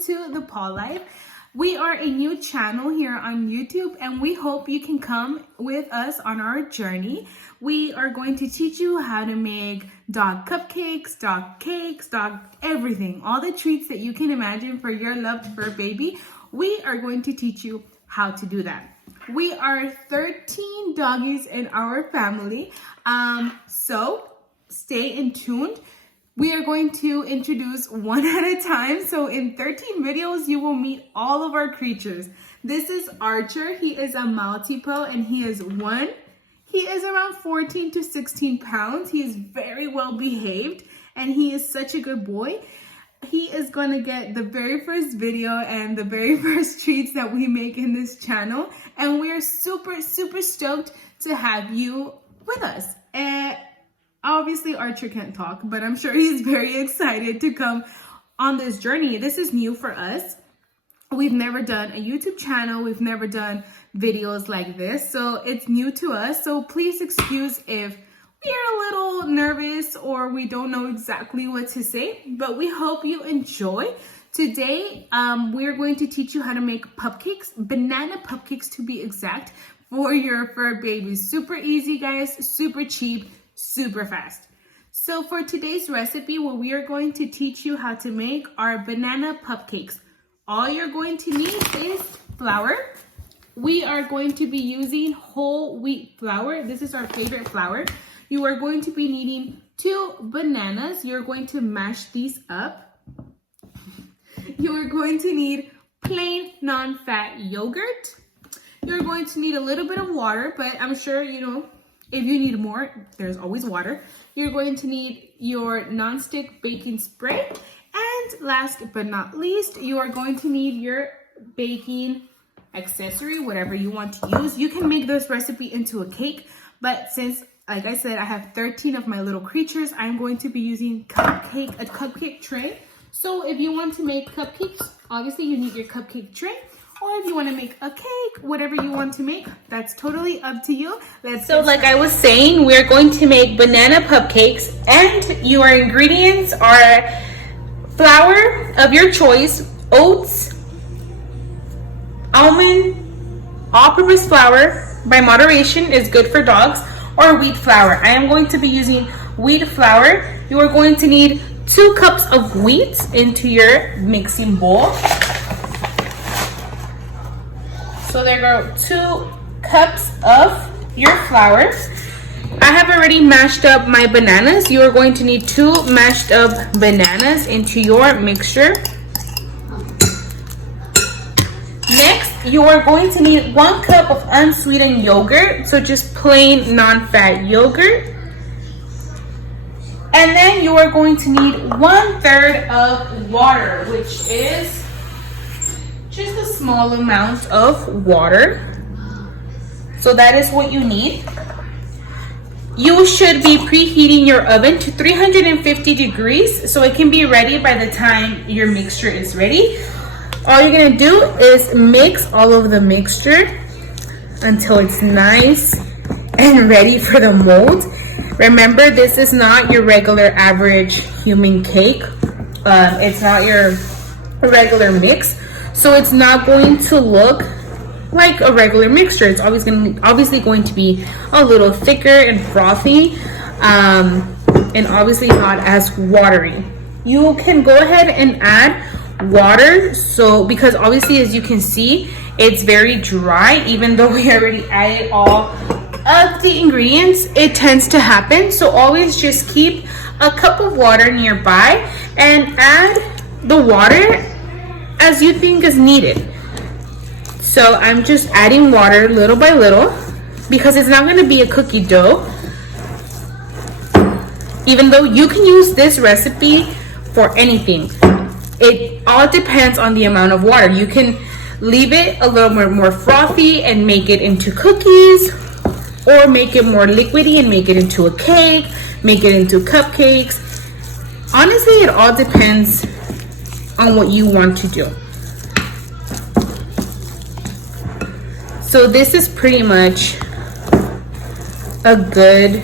to the Paw Life. We are a new channel here on YouTube, and we hope you can come with us on our journey. We are going to teach you how to make dog cupcakes, dog cakes, dog everything. All the treats that you can imagine for your loved fur baby. We are going to teach you how to do that. We are 13 doggies in our family, so stay tuned. We are going to introduce one at a time. So in 13 videos, you will meet all of our creatures. This is Archer. He is a Maltipoo and he is around 14 to 16 pounds. He is very well behaved and he is such a good boy. He is going to get the very first video and the very first treats that we make in this channel. And we are super, super stoked to have you with us. Obviously, Archer can't talk, but I'm sure he's very excited to come on this journey. This is new for us. We've never done a YouTube channel. We've never done videos like this. So it's new to us. So please excuse if we are a little nervous or we don't know exactly what to say, but we hope you enjoy. Today, we're going to teach you how to make pupcakes, banana pupcakes to be exact, for your fur babies. Super easy, guys, super cheap, super fast. So for today's recipe, what we are going to teach you how to make our banana pupcakes. All you're going to need is flour. We are going to be using whole wheat flour. This is our favorite flour. You are going to be needing 2 bananas. You're going to mash these up. You are going to need plain non-fat yogurt. You're going to need a little bit of water, but I'm sure, if you need more, there's always water. You're going to need your non-stick baking spray. And last but not least, you are going to need your baking accessory, whatever you want to use. You can make this recipe into a cake, but since, like I said, I have 13 of my little creatures, I'm going to be using a cupcake tray. So if you want to make cupcakes, obviously you need your cupcake tray. Or if you want to make a cake, whatever you want to make, that's totally up to you. So like I was saying, we're going to make banana pupcakes, and your ingredients are flour of your choice, oats, almond, all-purpose flour by moderation is good for dogs, or wheat flour. I am going to be using wheat flour. You are going to need 2 cups of wheat into your mixing bowl. So there go 2 cups of your flour. I have already mashed up my bananas. You are going to need 2 mashed up bananas into your mixture. Next, you are going to need 1 cup of unsweetened yogurt. So just plain non-fat yogurt. And then you are going to need 1/3 of water, which is just a small amount of water. So that is what you need. You should be preheating your oven to 350 degrees so it can be ready by the time your mixture is ready. All you're gonna do is mix all of the mixture until it's nice and ready for the mold. Remember, this is not your regular average human cake. It's not your regular mix. So it's not going to look like a regular mixture. It's obviously going to be a little thicker and frothy, and obviously not as watery. You can go ahead and add water. So because obviously, as you can see, it's very dry, even though we already added all of the ingredients, it tends to happen. So always just keep a cup of water nearby and add the water as you think is needed. So I'm just adding water little by little because it's not going to be a cookie dough. Even though you can use this recipe for anything, it all depends on the amount of water. You can leave it a little more frothy and make it into cookies, or make it more liquidy and make it into a cake, make it into cupcakes. Honestly, it all depends on what you want to do. So this is pretty much a good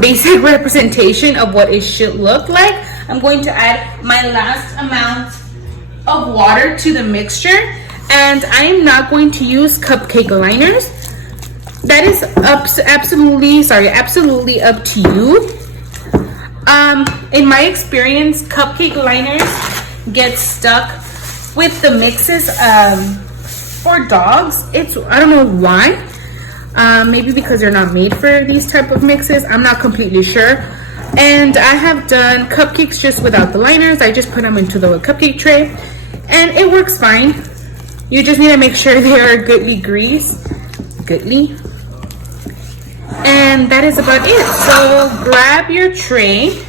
basic representation of what it should look like. I'm going to add my last amount of water to the mixture, and I am not going to use cupcake liners. That is absolutely up to you. In my experience, cupcake liners get stuck with the mixes for dogs. I don't know why. Maybe because they're not made for these type of mixes. I'm not completely sure. And I have done cupcakes just without the liners. I just put them into the cupcake tray, and it works fine. You just need to make sure they are goodly greased. And that is about it. So grab your tray.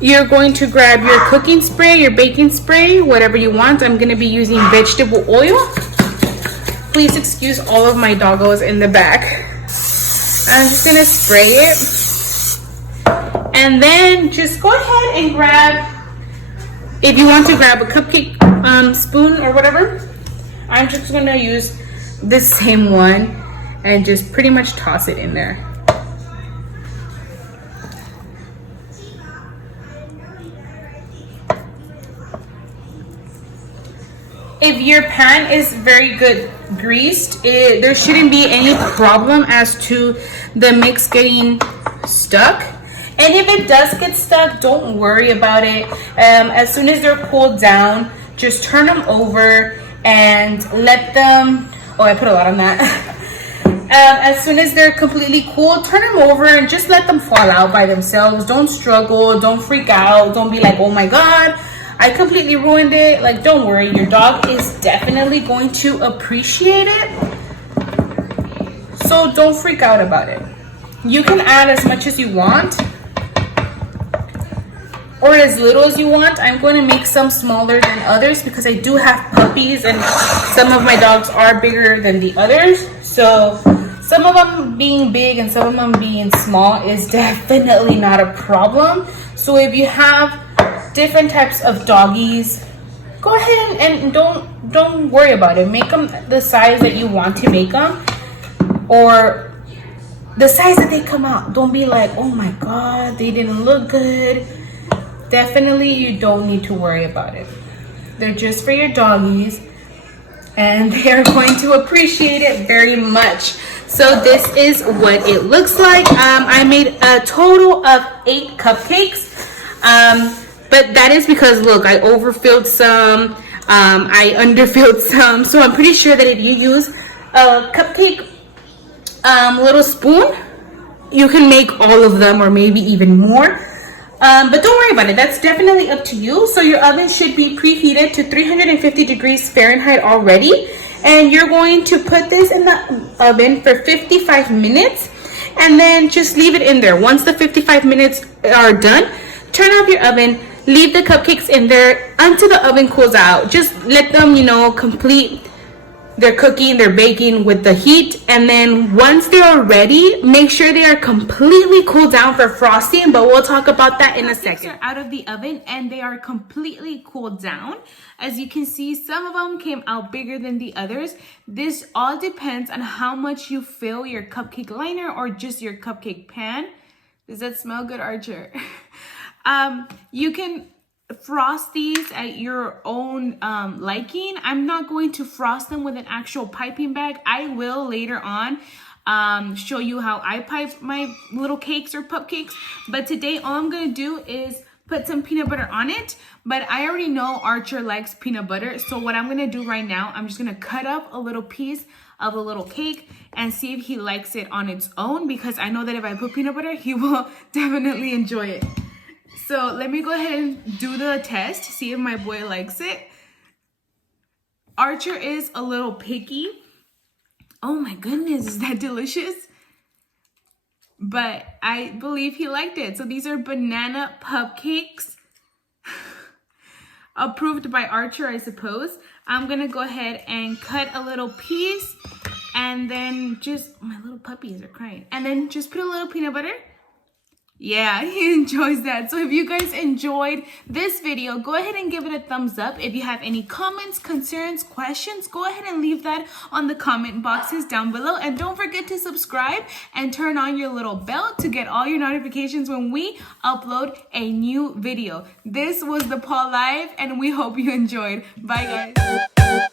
You're going to grab your cooking spray, your baking spray, whatever you want. I'm going to be using vegetable oil. Please excuse all of my doggos in the back. I'm just going to spray it. And then just go ahead and grab, if you want to grab a cupcake spoon or whatever. I'm just going to use the same one and just pretty much toss it in there. If your pan is very good greased, there shouldn't be any problem as to the mix getting stuck. And if it does get stuck, don't worry about it. As soon as they're cooled down, just turn them over and let them, oh, I put a lot on that. As soon as they're completely cool, turn them over and just let them fall out by themselves. Don't struggle, don't freak out, don't be like, oh my God, I completely ruined it. Like, don't worry, your dog is definitely going to appreciate it. So don't freak out about it. You can add as much as you want or as little as you want. I'm going to make some smaller than others because I do have puppies and some of my dogs are bigger than the others. So some of them being big and some of them being small is definitely not a problem. So if you have different types of doggies, go ahead and don't worry about it. Make them the size that you want to make them, or the size that they come out. Don't be like, oh my God, they didn't look good. Definitely you don't need to worry about it. They're just for your doggies and they are going to appreciate it very much. So this is what it looks like. I made a total of 8 cupcakes. But that is because, look, I overfilled some, I underfilled some. So I'm pretty sure that if you use a cupcake little spoon, you can make all of them or maybe even more. But don't worry about it. That's definitely up to you. So your oven should be preheated to 350 degrees Fahrenheit already. And you're going to put this in the oven for 55 minutes. And then just leave it in there. Once the 55 minutes are done, turn off your oven. Leave the cupcakes in there until the oven cools out. Just let them, complete their cooking, their baking with the heat. And then once they are ready, make sure they are completely cooled down for frosting. But we'll talk about that in a second. Are out of the oven and they are completely cooled down. As you can see, some of them came out bigger than the others. This all depends on how much you fill your cupcake liner or just your cupcake pan. Does that smell good, Archer? You can frost these at your own liking. I'm not going to frost them with an actual piping bag. I will later on show you how I pipe my little cakes or cupcakes. But today all I'm going to do is put some peanut butter on it. But I already know Archer likes peanut butter. So what I'm going to do right now, I'm just going to cut up a little piece of a little cake and see if he likes it on its own. Because I know that if I put peanut butter, he will definitely enjoy it. So let me go ahead and do the test, see if my boy likes it. Archer is a little picky. Oh my goodness, is that delicious? But I believe he liked it. So these are banana pupcakes. Approved by Archer, I suppose. I'm gonna go ahead and cut a little piece and then just, my little puppies are crying. And then just put a little peanut butter. Yeah, he enjoys that. So if you guys enjoyed this video, go ahead and give it a thumbs up. If you have any comments, concerns, questions, go ahead and leave that on the comment boxes down below. And don't forget to subscribe and turn on your little bell to get all your notifications when we upload a new video. This was the Paul Live, and we hope you enjoyed. Bye, guys.